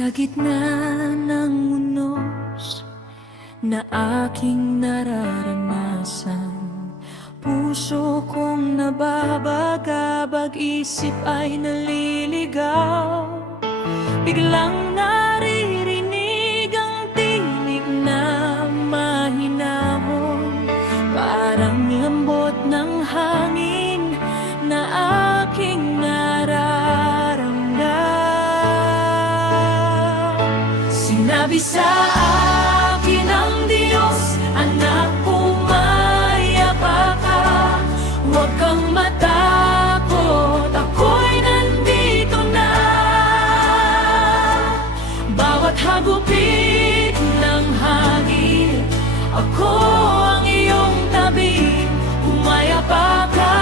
Sa gitna ng unos na aking nararanasan, puso kong nababagabag, isip ay naliligaw. Biglang naririnig ang tinig na mahinahon, parang lambot ng hangin na aking sinabi sa akin ng Diyos, anak, pumayapa ka, huwag kang matakot, ako'y nandito na. Bawat hagupit ng hangin, ako ang iyong tabi. Pumayapa ka,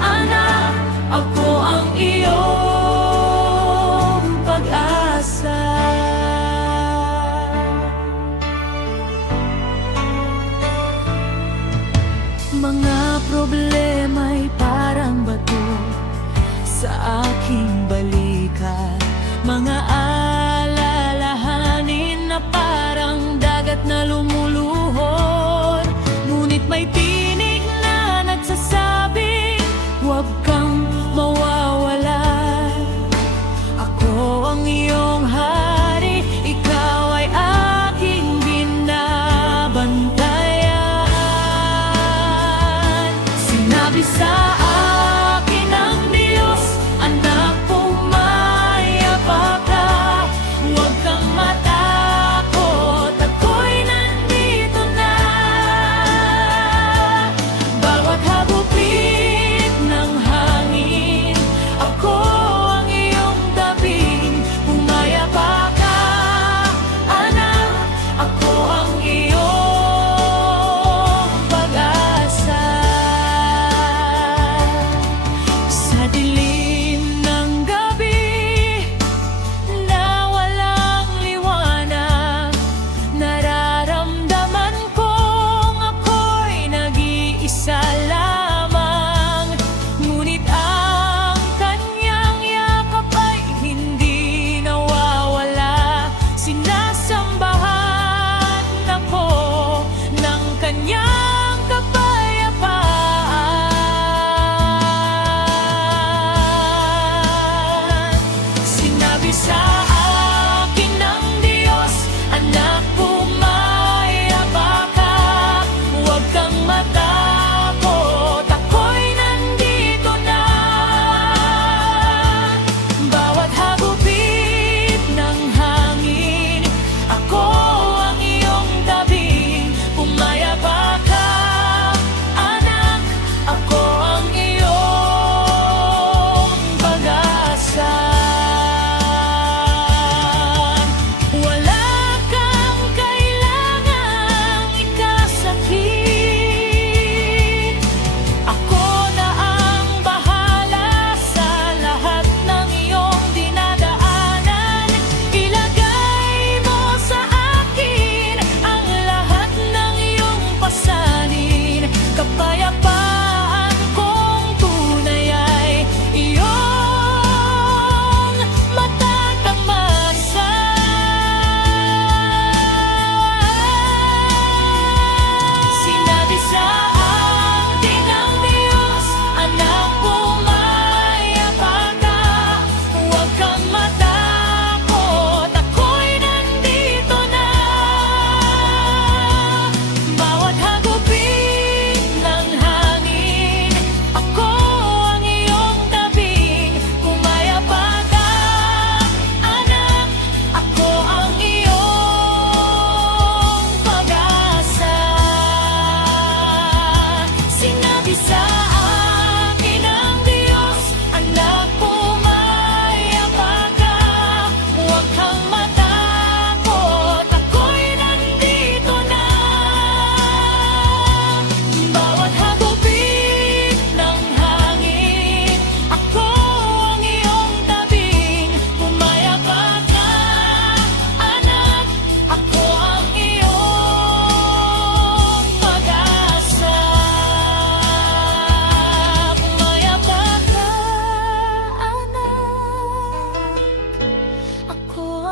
anak, ako ang iyong pag-asa. Mga problema'y parang bato sa aking balikat, mga alalahanin na parang dagat na lumuluhod. Ngunit may tinig na nagsasabing, huwag kang mawawala. Ako ang iyong hari, ikaw ay aking binabantayan. Sinabi sa akin ng Diyos, anak,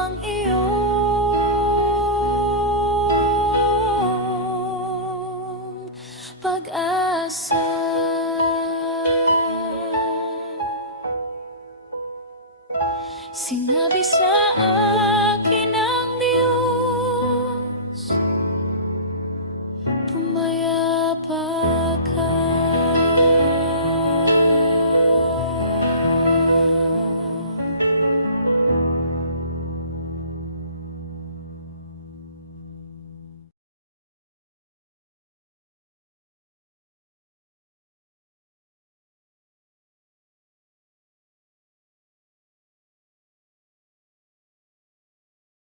ang iyong pag-asa. Sinabi sa